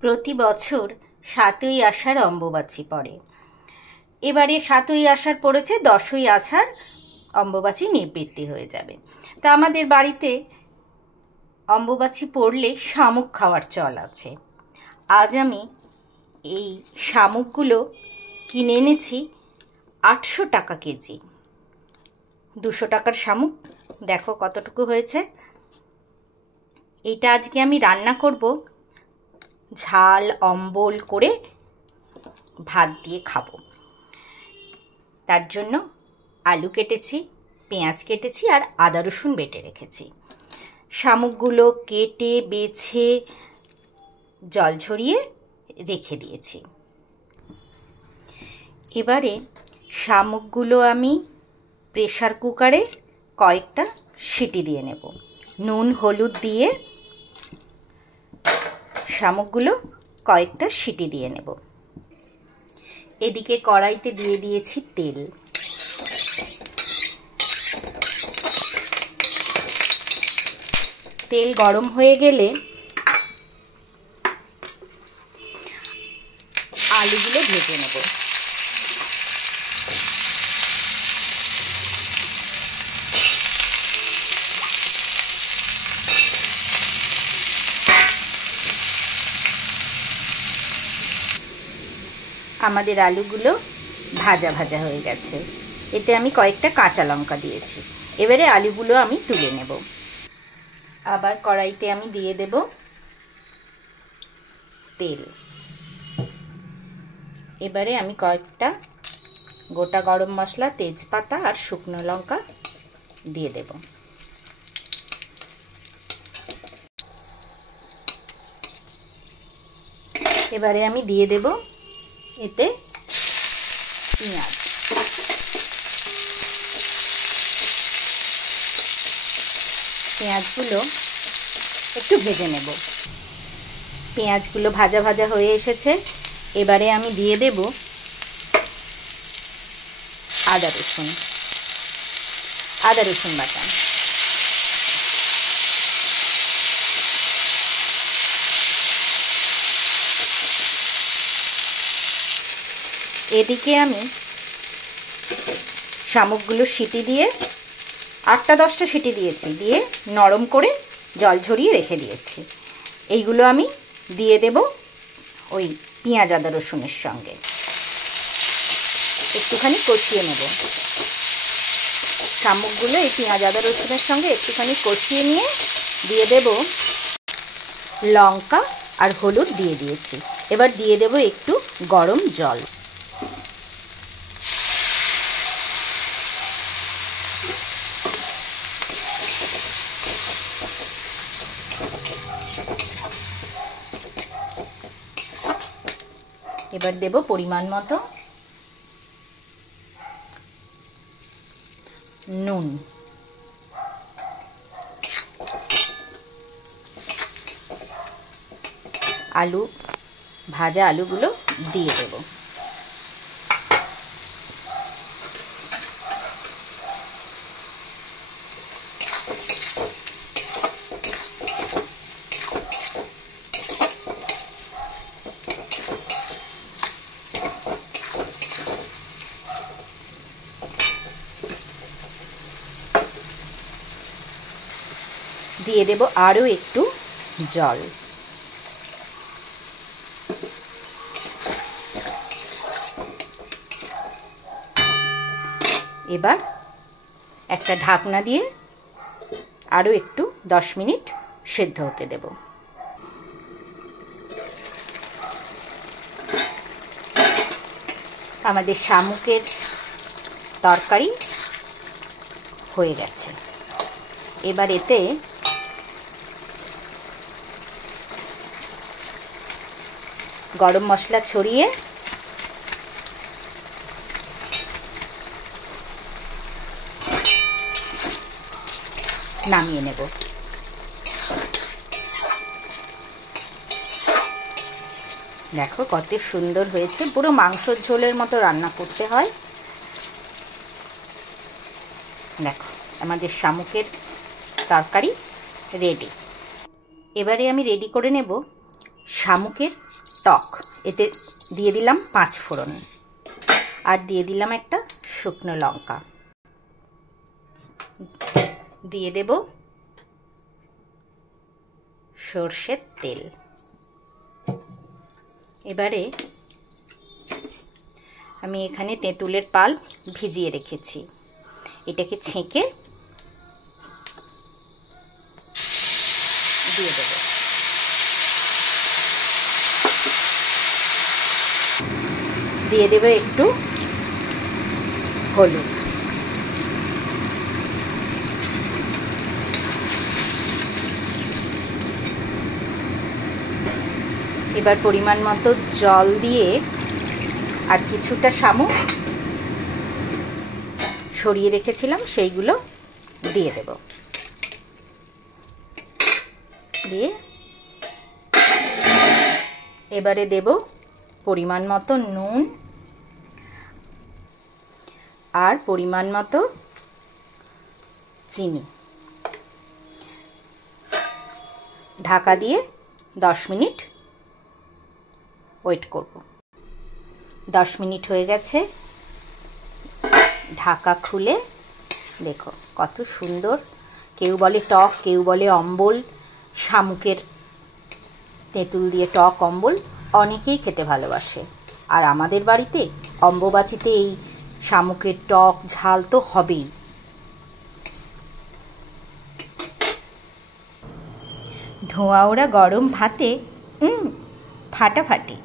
প্রতি বছর ৭ই আষাঢ় অম্বুবাচী পড়ে। এবারে ৭ই আষাঢ় পড়েছে, ১০ই আষাঢ় অম্বুবাচী নিবৃত্তি হয়ে যাবে। তা আমাদের বাড়িতে অম্বুবাচী পড়লে শামুক খাওয়ার চল আছে। আজ আমি এই শামুকগুলো কিনে এনেছি ৮০০ টাকা কেজি। ২০০ টাকার শামুক, দেখো কতটুকু হয়েছে। এইটা আজকে আমি রান্না করব, ঝাল অম্বল করে ভাত দিয়ে খাবো। তার জন্য আলু কেটেছি, পেঁয়াজ কেটেছি আর আদা রসুন বেটে রেখেছি। শামুকগুলো কেটে বেছে জল ঝরিয়ে রেখে দিয়েছি। এবারে শামুকগুলো আমি প্রেসার কুকারে কয়েকটা সিটি দিয়ে নেব। নুন হলুদ দিয়ে শামুকগুলো কয়েকটা সিটি দিয়ে নেব। এদিকে কড়াইতে দিয়ে দিয়েছি তেল। তেল গরম হয়ে গেলে আলুগুলো ভেজে নেব। আমাদের আলুগুলো ভাজা ভাজা হয়ে গেছে। এতে আমি কয়েকটা কাঁচা লঙ্কা দিয়েছি। এবারে আলুগুলো আমি তুলে নেব। আবার কড়াইতে আমি দিয়ে দেব তেল। এবারে আমি কয়েকটা গোটা গরম মশলা, তেজপাতা আর শুকনো লঙ্কা দিয়ে দেব। এবারে আমি দিয়ে দেব এতে পেঁয়াজ। পেঁয়াজগুলো একটু ভেজে নেব। পেঁয়াজগুলো ভাজা ভাজা হয়ে এসেছে। এবারে আমি দিয়ে দেব আদা রসুন বাটা। এদিকে আমি শামুকগুলো সিটি দিয়ে ৮-১০টা সিটি দিয়েছি, দিয়ে নরম করে জল ঝরিয়ে রেখে দিয়েছি। এইগুলো আমি দিয়ে দেব ওই পেঁয়াজ আদা রসুনের সঙ্গে। একটুখানি কষিয়ে নেব শামুকগুলো। এই পেঁয়াজ আদা রসুনের সঙ্গে একটুখানি কষিয়ে নিয়ে দিয়ে দেব লঙ্কা আর হলুদ দিয়ে দিয়েছি। এবার দিয়ে দেব একটু গরম জল। এবার দেব পরিমাণ মতো নুন। ভাজা আলুগুলো দিয়ে দেব। দিয়ে দেব আরও একটু জল। এবার একটা ঢাকনা দিয়ে আরও একটু 10 মিনিট সেদ্ধ হতে দেব। আমাদের শামুকের তরকারি হয়ে গেছে। এবার এতে গরম মশলা ছড়িয়ে নামিয়ে নেব। দেখো কত সুন্দর হয়েছে, পুরো মাংসের ঝোলের মতো রান্না করতে হয়। দেখো আমাদের শামুকের তরকারি রেডি। এবারে আমি রেডি করে নেব শামুকের টক, এতে দিয়ে দিলাম 5 ফোড়ন, আর দিয়ে দিলাম একটা শুকনো লঙ্কা, দিয়ে দেব সর্ষের তেল। এবারে আমি এখানে তেঁতুলের পাল্প ভিজিয়ে রেখেছি, এটাকে ছেঁকে দিয়ে দেব। দিয়ে দেব একটু হলুদ, এবার পরিমাণ মতো জল দিয়ে আর কিছুটা শামুক সরিয়ে রেখেছিলাম সেইগুলো দিয়ে দেব। দিয়ে এবারে দেব পরিমাণ মতো নুন আর পরিমাণ মতো চিনি। ঢাকা দিয়ে 10 মিনিট ওয়েট করব। 10 মিনিট হয়ে গেছে, ঢাকা খুলে দেখো কত সুন্দর, কেউ বলে টক, কেউ বলে অম্বল, শামুকের তেঁতুল দিয়ে টক অম্বল অনেকেই খেতে ভালোবাসে। আর আমাদের বাড়িতে অম্বুবাচীতে এই শামুকের টক ঝাল তো হবেই। ধোঁয়া ওরা গরম ভাতে ফাটাফাটি।